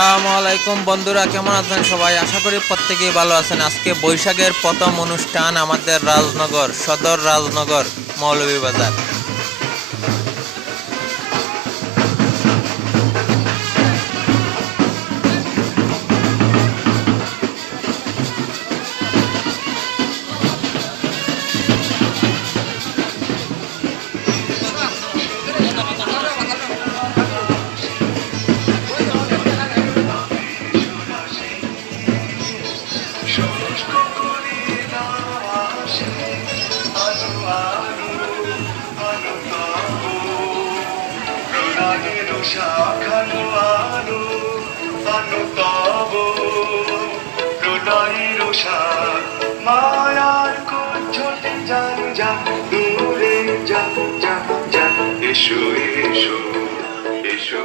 আসসালামু আলাইকুম বন্ধুরা, কেমন আছেন সবাই? আশা করি প্রত্যেকেই ভালো আছেন। আজকে বৈশাখের প্রথম অনুষ্ঠান আমাদের রাজনগর, সদর রাজনগর, মৌলভীবাজার। মায়ার কুঞ্জটে যান যান দূরে যান যান যান এসো এসো এসো